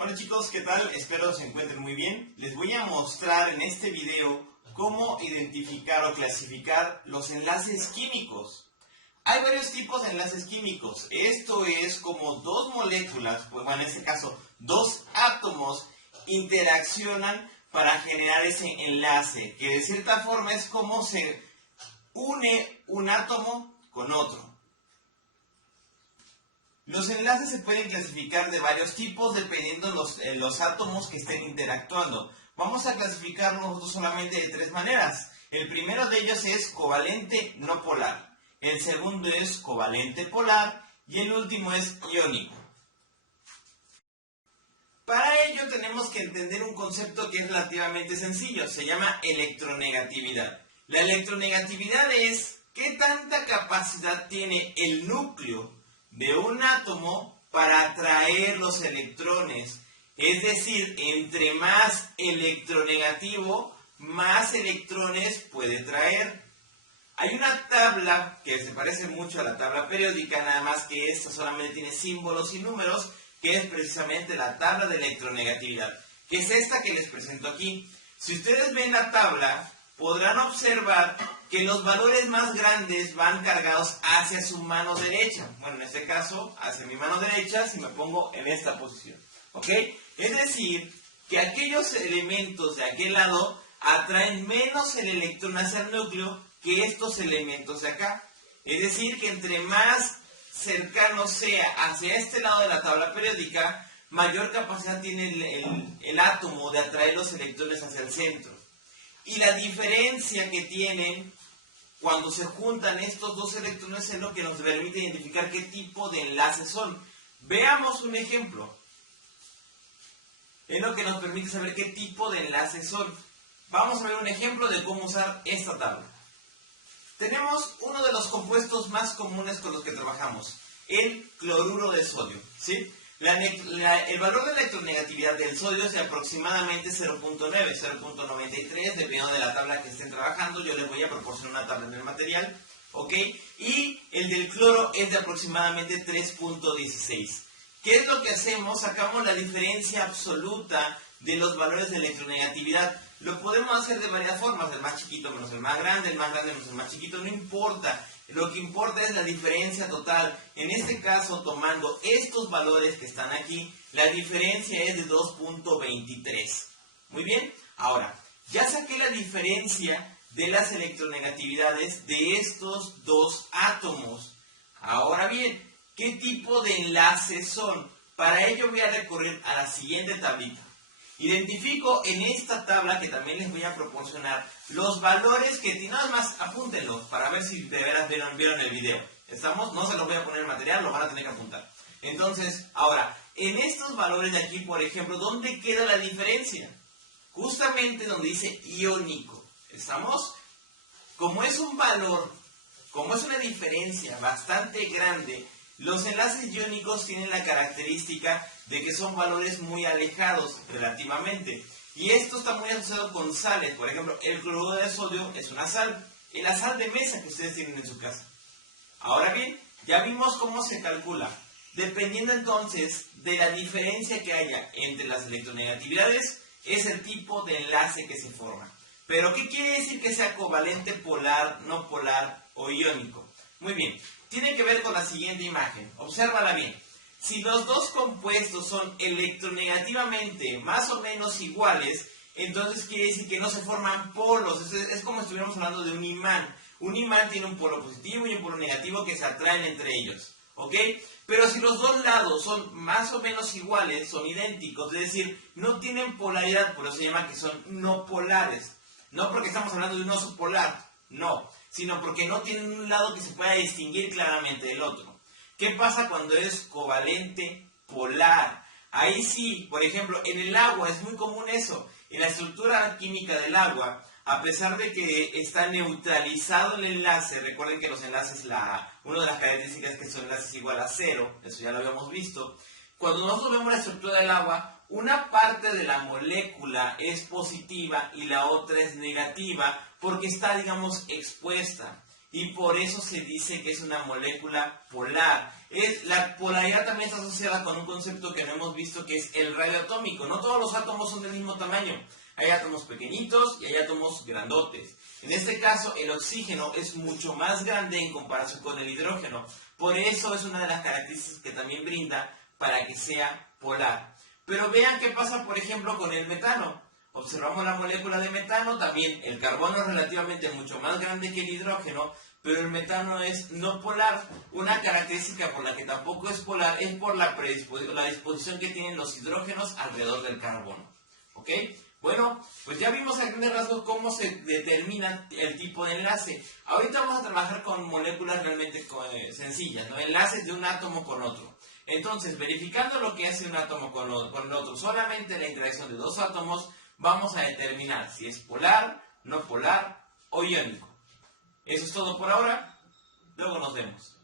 Hola chicos, ¿qué tal? Espero se encuentren muy bien. Les voy a mostrar en este video cómo identificar o clasificar los enlaces químicos. Hay varios tipos de enlaces químicos. Esto es como dos moléculas, pues bueno, en este caso dos átomos, interaccionan para generar ese enlace, que de cierta forma es como se une un átomo con otro. Los enlaces se pueden clasificar de varios tipos dependiendo los átomos que estén interactuando. Vamos a clasificarlos nosotros solamente de tres maneras. El primero de ellos es covalente no polar. El segundo es covalente polar. Y el último es iónico. Para ello tenemos que entender un concepto que es relativamente sencillo. Se llama electronegatividad. La electronegatividad es qué tanta capacidad tiene el núcleo de un átomo para atraer los electrones. Es decir, entre más electronegativo, más electrones puede traer. Hay una tabla que se parece mucho a la tabla periódica, nada más que esta solamente tiene símbolos y números, que es precisamente la tabla de electronegatividad, que es esta que les presento aquí. Si ustedes ven la tabla, podrán observar que los valores más grandes van cargados hacia su mano derecha. Bueno, en este caso, hacia mi mano derecha si me pongo en esta posición. ¿Ok? Es decir, que aquellos elementos de aquel lado atraen menos el electrón hacia el núcleo que estos elementos de acá. Es decir, que entre más cercano sea hacia este lado de la tabla periódica, mayor capacidad tiene el átomo de atraer los electrones hacia el centro. Y la diferencia que tienen cuando se juntan estos dos electrones es lo que nos permite identificar qué tipo de enlaces son. Veamos un ejemplo. Es lo que nos permite saber qué tipo de enlaces son. Vamos a ver un ejemplo de cómo usar esta tabla. Tenemos uno de los compuestos más comunes con los que trabajamos, el cloruro de sodio, ¿sí? El valor de electronegatividad del sodio es de aproximadamente 0.9, 0.93, dependiendo de la tabla que estén trabajando. Yo les voy a proporcionar una tabla en el material, ¿ok? Y el del cloro es de aproximadamente 3.16. ¿Qué es lo que hacemos? Sacamos la diferencia absoluta de los valores de electronegatividad. Lo podemos hacer de varias formas, el más chiquito menos el más grande menos el más chiquito, no importa. Lo que importa es la diferencia total. En este caso, tomando estos valores que están aquí, la diferencia es de 2.23. Muy bien, ahora, ya saqué la diferencia de las electronegatividades de estos dos átomos. Ahora bien, ¿qué tipo de enlaces son? Para ello voy a recurrir a la siguiente tablita. Identifico en esta tabla que también les voy a proporcionar los valores que nada más apúntenlos para ver si de veras vieron el video. ¿Estamos? No se los voy a poner en material, lo van a tener que apuntar. Entonces, ahora, en estos valores de aquí, por ejemplo, ¿dónde queda la diferencia? Justamente donde dice iónico. ¿Estamos? Como es un valor, como es una diferencia bastante grande, los enlaces iónicos tienen la característica de que son valores muy alejados relativamente. Y esto está muy asociado con sales. Por ejemplo, el cloruro de sodio es una sal. Es la sal de mesa que ustedes tienen en su casa. Ahora bien, ya vimos cómo se calcula. Dependiendo entonces de la diferencia que haya entre las electronegatividades, es el tipo de enlace que se forma. Pero, ¿qué quiere decir que sea covalente, polar, no polar o iónico? Muy bien, tiene que ver con la siguiente imagen. Obsérvala bien. Si los dos compuestos son electronegativamente más o menos iguales, entonces quiere decir que no se forman polos. Es como si estuviéramos hablando de un imán. Un imán tiene un polo positivo y un polo negativo que se atraen entre ellos. ¿Ok? Pero si los dos lados son más o menos iguales, son idénticos, es decir, no tienen polaridad, por eso se llama que son no polares. No porque estamos hablando de un oso polar, no, sino porque no tienen un lado que se pueda distinguir claramente del otro. ¿Qué pasa cuando es covalente polar? Ahí sí, por ejemplo, en el agua es muy común eso. En la estructura química del agua, a pesar de que está neutralizado el enlace, recuerden que los enlaces, una de las características es que son enlaces igual a cero, eso ya lo habíamos visto. Cuando nosotros vemos la estructura del agua, una parte de la molécula es positiva y la otra es negativa porque está, digamos, expuesta. y por eso se dice que es una molécula polar. La polaridad también está asociada con un concepto que no hemos visto, que es el radio atómico. No todos los átomos son del mismo tamaño. Hay átomos pequeñitos y hay átomos grandotes. En este caso, el oxígeno es mucho más grande en comparación con el hidrógeno. Por eso es una de las características que también brinda para que sea polar. Pero vean qué pasa, por ejemplo, con el metano. Observamos la molécula de metano, también el carbono es relativamente mucho más grande que el hidrógeno, pero el metano es no polar. Una característica por la que tampoco es polar es por la disposición que tienen los hidrógenos alrededor del carbono. ¿Ok? Bueno, pues ya vimos a grandes rasgos cómo se determina el tipo de enlace. Ahorita vamos a trabajar con moléculas realmente sencillas, ¿no? Enlaces de un átomo con otro. Entonces, verificando lo que hace un átomo con el otro, solamente la interacción de dos átomos, vamos a determinar si es polar, no polar o iónico. Eso es todo por ahora. Luego nos vemos.